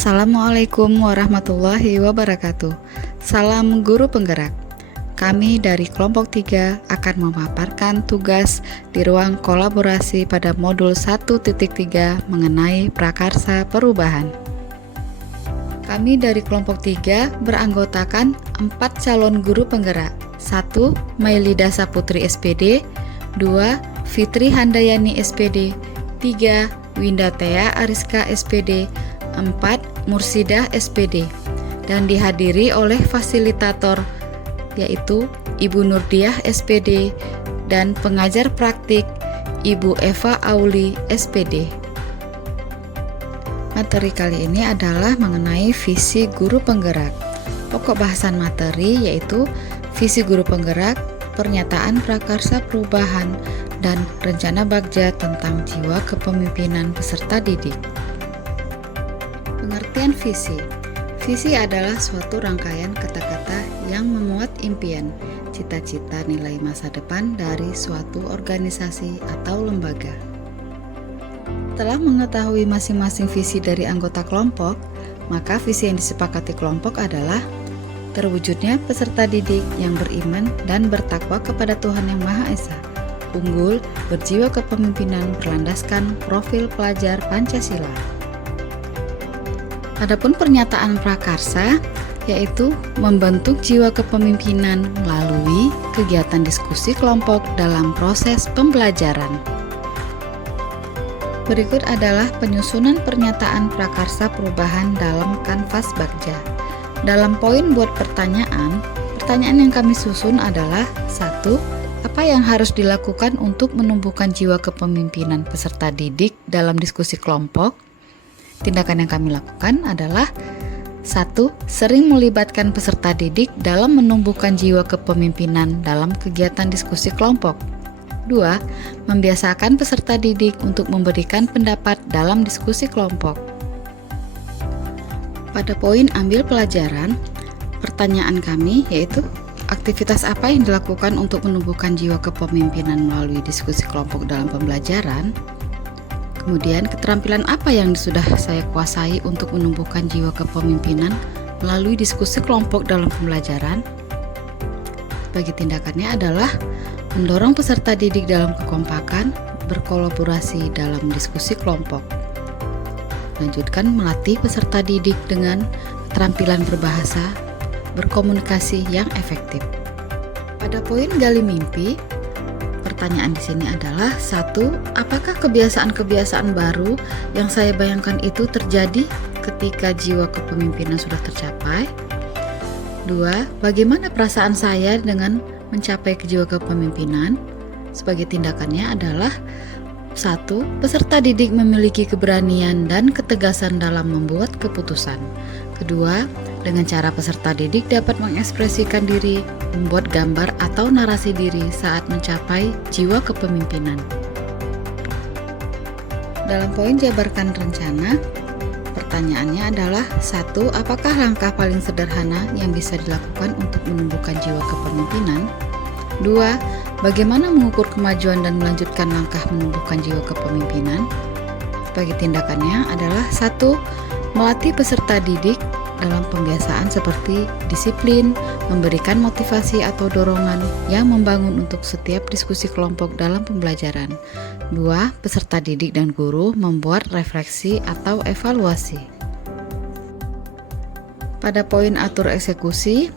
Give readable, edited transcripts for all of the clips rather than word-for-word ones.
Assalamualaikum warahmatullahi wabarakatuh. Salam guru penggerak. Kami dari kelompok 3 akan memaparkan tugas di ruang kolaborasi pada modul 1.3 mengenai prakarsa perubahan. Kami dari kelompok 3 beranggotakan 4 calon guru penggerak. 1. Mailida Saputri SPD, 2. Fitri Handayani SPD, 3. Winda Tea Ariska SPD, 4. Mursidah SPD, dan dihadiri oleh fasilitator yaitu Ibu Nurdiah SPD dan pengajar praktik Ibu Eva Auli SPD. Materi kali ini adalah mengenai visi guru penggerak. Pokok bahasan materi yaitu visi guru penggerak, pernyataan prakarsa perubahan, dan rencana bagja tentang jiwa kepemimpinan peserta didik. Pengertian visi. Visi adalah suatu rangkaian kata-kata yang memuat impian, cita-cita nilai masa depan dari suatu organisasi atau lembaga. Setelah mengetahui masing-masing visi dari anggota kelompok, maka visi yang disepakati kelompok adalah terwujudnya peserta didik yang beriman dan bertakwa kepada Tuhan Yang Maha Esa, unggul, berjiwa kepemimpinan berlandaskan profil pelajar Pancasila. Adapun pernyataan prakarsa yaitu membentuk jiwa kepemimpinan melalui kegiatan diskusi kelompok dalam proses pembelajaran. Berikut adalah penyusunan pernyataan prakarsa perubahan dalam kanvas bagja. Dalam poin buat pertanyaan yang kami susun adalah 1. Apa yang harus dilakukan untuk menumbuhkan jiwa kepemimpinan peserta didik dalam diskusi kelompok? Tindakan yang kami lakukan adalah 1. Sering melibatkan peserta didik dalam menumbuhkan jiwa kepemimpinan dalam kegiatan diskusi kelompok. 2. Membiasakan peserta didik untuk memberikan pendapat dalam diskusi kelompok. Pada poin ambil pelajaran, pertanyaan kami yaitu aktivitas apa yang dilakukan untuk menumbuhkan jiwa kepemimpinan melalui diskusi kelompok dalam pembelajaran? Kemudian, keterampilan apa yang sudah saya kuasai untuk menumbuhkan jiwa kepemimpinan melalui diskusi kelompok dalam pembelajaran? Bagi tindakannya adalah mendorong peserta didik dalam kekompakan, berkolaborasi dalam diskusi kelompok. Lanjutkan melatih peserta didik dengan keterampilan berbahasa, berkomunikasi yang efektif. Pada poin gali mimpi, pertanyaan di sini adalah 1. Apakah kebiasaan-kebiasaan baru yang saya bayangkan itu terjadi ketika jiwa kepemimpinan sudah tercapai? 2. Bagaimana perasaan saya dengan mencapai jiwa kepemimpinan? Sebagai tindakannya adalah 1. Peserta didik memiliki keberanian dan ketegasan dalam membuat keputusan. Kedua, dengan cara peserta didik dapat mengekspresikan diri, membuat gambar atau narasi diri saat mencapai jiwa kepemimpinan. Dalam poin jabarkan rencana, pertanyaannya adalah 1. Apakah langkah paling sederhana yang bisa dilakukan untuk menumbuhkan jiwa kepemimpinan? 2. Bagaimana mengukur kemajuan dan melanjutkan langkah menumbuhkan jiwa kepemimpinan? Sebagai tindakannya adalah 1. Melatih peserta didik dalam pembiasaan seperti disiplin, memberikan motivasi atau dorongan yang membangun untuk setiap diskusi kelompok dalam pembelajaran. 2. Peserta didik dan guru membuat refleksi atau evaluasi. Pada poin atur eksekusi,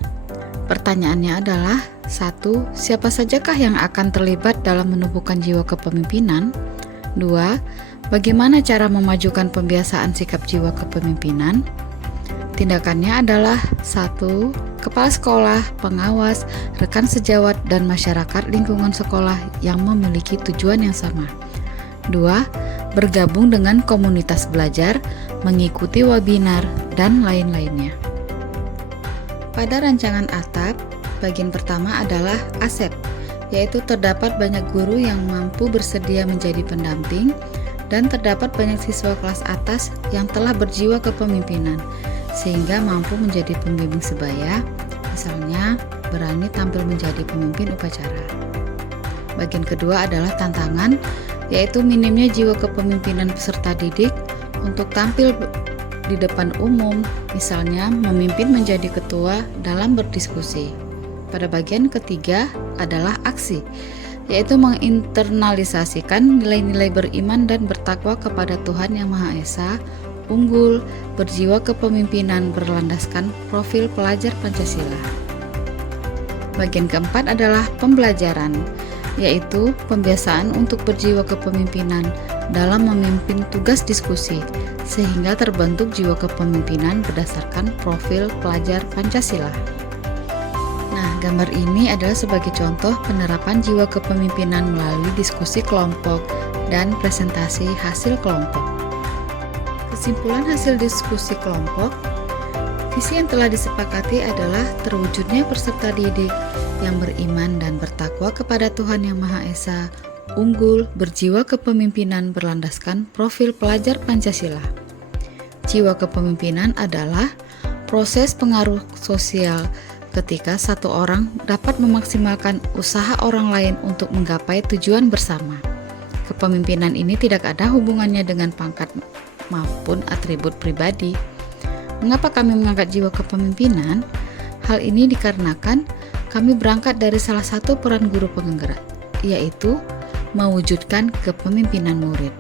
pertanyaannya adalah 1. Siapa sajakah yang akan terlibat dalam menumbuhkan jiwa kepemimpinan? 2. Bagaimana cara memajukan pembiasaan sikap jiwa kepemimpinan? Tindakannya adalah 1. Kepala sekolah, pengawas, rekan sejawat, dan masyarakat lingkungan sekolah yang memiliki tujuan yang sama. 2. Bergabung dengan komunitas belajar, mengikuti webinar, dan lain-lainnya. Pada rancangan atap, bagian pertama adalah ASEP, yaitu terdapat banyak guru yang mampu bersedia menjadi pendamping, dan terdapat banyak siswa kelas atas yang telah berjiwa kepemimpinan, sehingga mampu menjadi pembimbing sebaya, misalnya berani tampil menjadi pemimpin upacara. Bagian kedua adalah tantangan, yaitu minimnya jiwa kepemimpinan peserta didik untuk tampil di depan umum, misalnya memimpin menjadi ketua dalam berdiskusi. Pada bagian ketiga adalah aksi, yaitu menginternalisasikan nilai-nilai beriman dan bertakwa kepada Tuhan Yang Maha Esa, unggul, berjiwa kepemimpinan berlandaskan profil pelajar Pancasila. Bagian keempat adalah pembelajaran, yaitu pembiasaan untuk berjiwa kepemimpinan dalam memimpin tugas diskusi, sehingga terbentuk jiwa kepemimpinan berdasarkan profil pelajar Pancasila. Nah, gambar ini adalah sebagai contoh penerapan jiwa kepemimpinan melalui diskusi kelompok dan presentasi hasil kelompok. Kesimpulan hasil diskusi kelompok, visi yang telah disepakati adalah terwujudnya peserta didik yang beriman dan bertakwa kepada Tuhan Yang Maha Esa, unggul, berjiwa kepemimpinan berlandaskan profil pelajar Pancasila. Jiwa kepemimpinan adalah proses pengaruh sosial ketika satu orang dapat memaksimalkan usaha orang lain untuk menggapai tujuan bersama. Kepemimpinan ini tidak ada hubungannya dengan pangkat maupun atribut pribadi. Mengapa kami mengangkat jiwa kepemimpinan? Hal ini dikarenakan kami berangkat dari salah satu peran guru penggerak, yaitu mewujudkan kepemimpinan murid.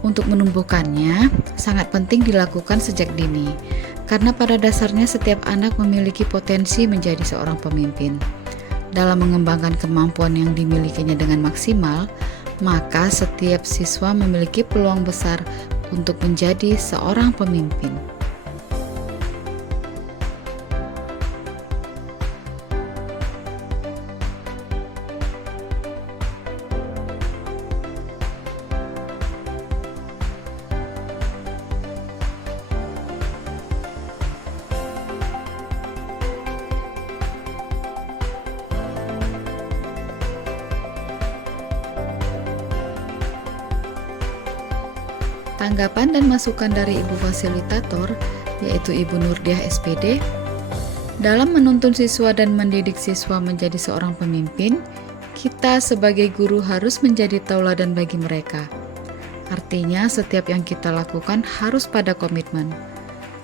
Untuk menumbuhkannya, sangat penting dilakukan sejak dini, karena pada dasarnya setiap anak memiliki potensi menjadi seorang pemimpin. Dalam mengembangkan kemampuan yang dimilikinya dengan maksimal, maka setiap siswa memiliki peluang besar untuk menjadi seorang pemimpin. Tanggapan dan masukan dari Ibu Fasilitator, yaitu Ibu Nurdiah SPD, dalam menuntun siswa dan mendidik siswa menjadi seorang pemimpin, kita sebagai guru harus menjadi tauladan bagi mereka. Artinya, setiap yang kita lakukan harus pada komitmen.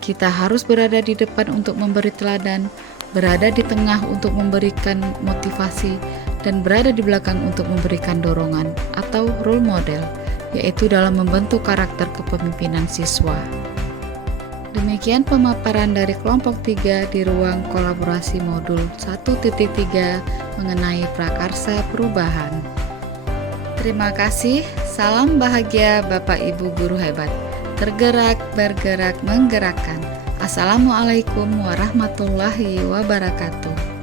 Kita harus berada di depan untuk memberi teladan, berada di tengah untuk memberikan motivasi, dan berada di belakang untuk memberikan dorongan atau role model, yaitu dalam membentuk karakter kepemimpinan siswa. Demikian pemaparan dari kelompok 3 di ruang kolaborasi modul 1.3 mengenai prakarsa perubahan. Terima kasih, salam bahagia Bapak Ibu Guru hebat. Tergerak, bergerak, menggerakkan. Assalamualaikum warahmatullahi wabarakatuh.